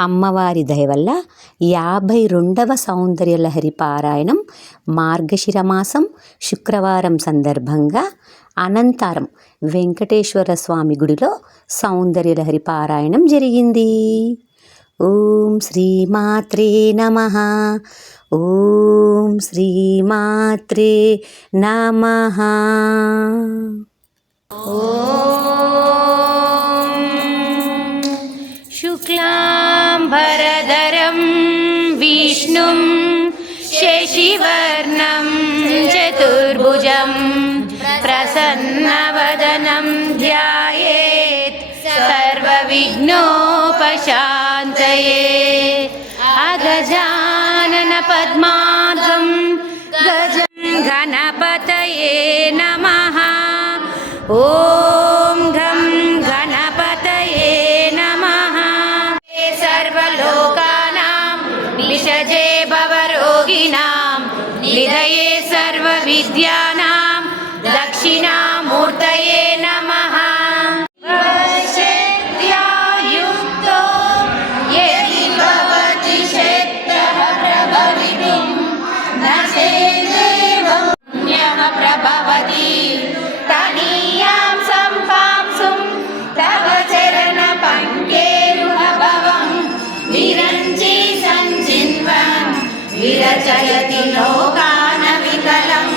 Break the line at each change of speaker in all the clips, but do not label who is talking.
అమ్మవారి దయ వల్ల యాభై రెండవ సౌందర్యలహరి పారాయణం మార్గశిరమాసం శుక్రవారం సందర్భంగా అనంతరం వెంకటేశ్వర స్వామి గుడిలో సౌందర్యలహరి పారాయణం జరిగింది. ఓం శ్రీమాత్రే నమ. ఓం శ్రీమాత్రే నమ.
शुक्लाम्बरधरं विष्णुं शशिवर्णं चतुर्भुजं प्रसन्नवदनं ध्यायेत् सर्वविघ्नोपशान्तये अगजाननपद्मार्गं गजं गणपतये नमः। ॐ निधये सर्वविद्यानां दक्षिणामूर्तये नमः। वशत्यायुक्तो यदि भवति प्रभवितुं न विरचयति लोकानविकलं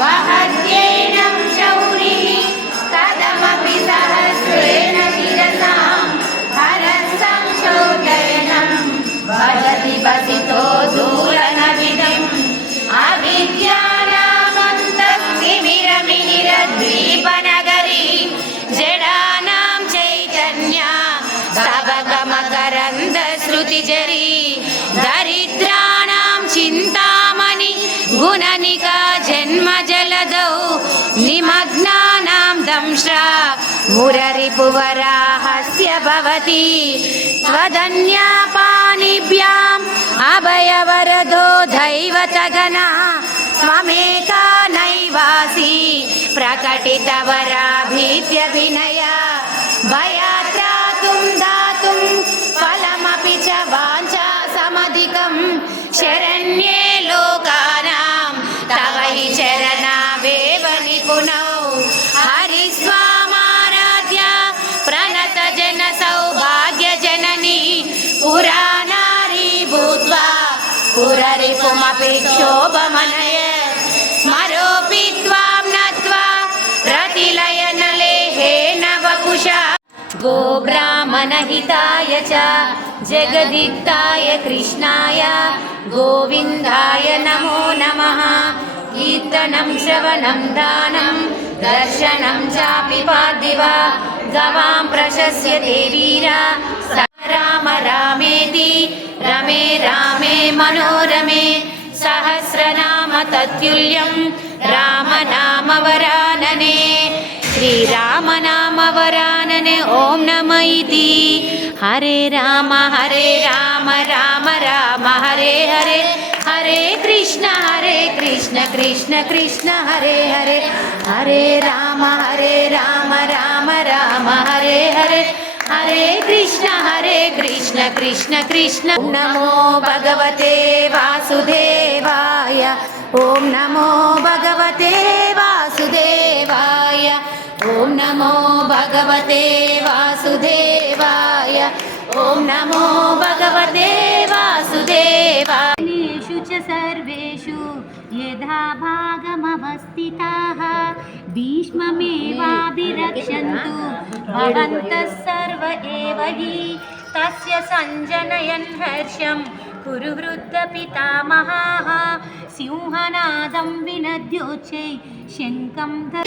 वहत्यैनं शौरिः कथमपि सहस्रेण शिरसां हरस्तं शोधयनं भजति वसितो दूरनविदम् अविद्यानामन्तस्तिमिरमिहिरद्वीपनगरी जडानां चैतन्या स्तवगमकरन्दश्रुतिजरी मुररिपुवराहस्य भवति। त्वदन्यापानिभ्याम् अभयवरदो दैवतगणा त्वमेका नैवासि प्रकटितवराभीत्यभिनया भयात्रातुं दातुं फलमपि च वाञ्छा समधिकं शरण्ये पुररिपुमपि क्षोभमनय स्मरोऽपि त्वां नत्वा रतिलयनलेहे नवकुशा। गोब्राह्मणहिताय च जगदित्ताय कृष्णाय। गोविन्दाय नमो नमः। कीर्तनं श्रवणं दानं दर्शनं चापि पार्थिव। गवां प्रशस्य देवीरा रामेति। रमे, रामे, मनोरमे। सहस्रनाम तत्तुल्यं रामनामवरानने। श्रीरामनामवरानने ॐ नम इति हरे राम हरे राम राम राम, हरे हरे। हरे कृष्ण हरे कृष्ण कृष्ण कृष्ण, हरे हरे। हरे राम हरे राम राम राम, हरे हरे। హరే కృష్ణ హరే కృష్ణ కృష్ణ కృష్ణ. నమో భగవతే వాసుదేవాయ. ఓం నమో భగవతే వాసుదేవాయ. ఓం నమో భగవతే వాసుదేవాయ. ఓం నమో భగవతే వాసుదేవాయ. సర్వేషు
येषु च सर्वेषु यथा भागमवस्थिताः भीष्ममेवाभिरक्षन्तु भवन्तः सर्व एव हि तस्य सञ्जनयन् हर्षं कुरुवृद्धपितामहाः सिंहनादं विनद्योच्चै शङ्खं धर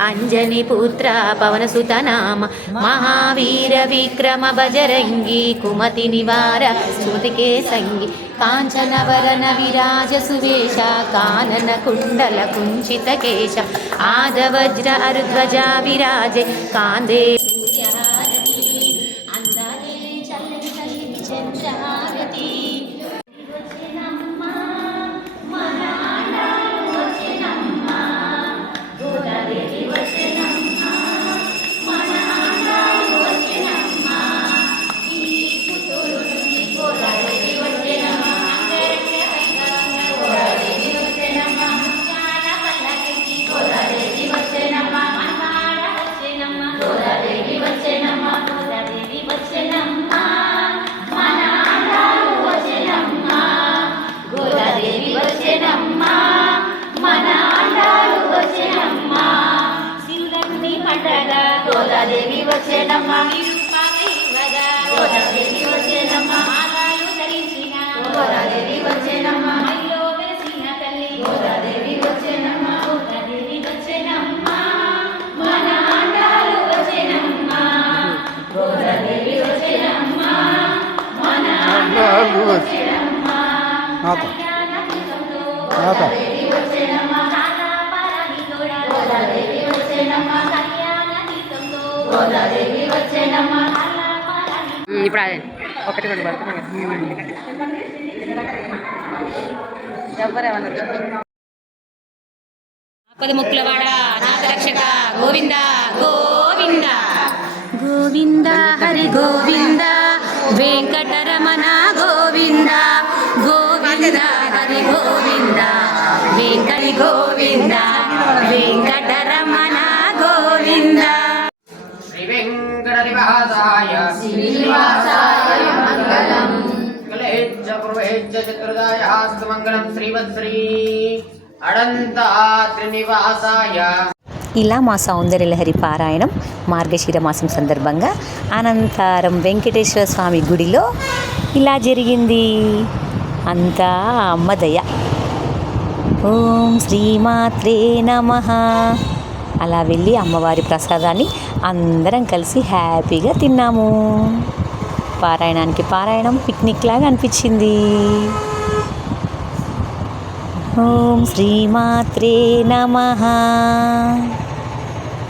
అంజని పుత్ర పవనసుత నామ మహావీర విక్రమ బజరంగి కుమతి నివార స్మృతికే సంగి కాంచనవరన విరాజ సువేష కానన కుండల కుంచిత
వచ్చేనమ్మ గోదాదేవి వచ్చేనమ్మ మాలలు ధరించిన గోదాదేవి వచ్చేనమ్మ మైలో వెలసిన తల్లి. గోదాదేవి వచ్చేనమ్మ గోదాదేవి వచ్చేనమ్మ మన అండాలు వచ్చేనమ్మ గోదాదేవి వచ్చేనమ్మ మన అండాలు వచ్చేనమ్మ కళ్యాణ గీతంలో గోదాదేవి వచ్చేనమ్మ చాలా పరాని తోడ. గోదాదేవి
ఇప్పుడు అదే ఒకటి రెండు పడుతున్నాయి ఆపద ముక్కులవాడ నాదరక్షక గోవింద గోవింద గోవింద హరి గోవింద వెంకటరమణ గోవింద గోవింద హరి గోవింద వెంకటి గోవింద వెంకటరమణ
ఇలా మా సౌందర్య లహరి పారాయణం మార్గశిర మాసం సందర్భంగా అనంతరం వెంకటేశ్వర స్వామి గుడిలో ఇలా జరిగింది అంతా అమ్మదయ ఓం శ్రీమాత్రే నమ అలా వెళ్ళి అమ్మవారి ప్రసాదాన్ని అందరం కలిసి హ్యాపీగా తిన్నాము. పారాయణానికి పారాయణం పిక్నిక్ లాగా అనిపించింది. ఓం శ్రీమాత్రే నమ.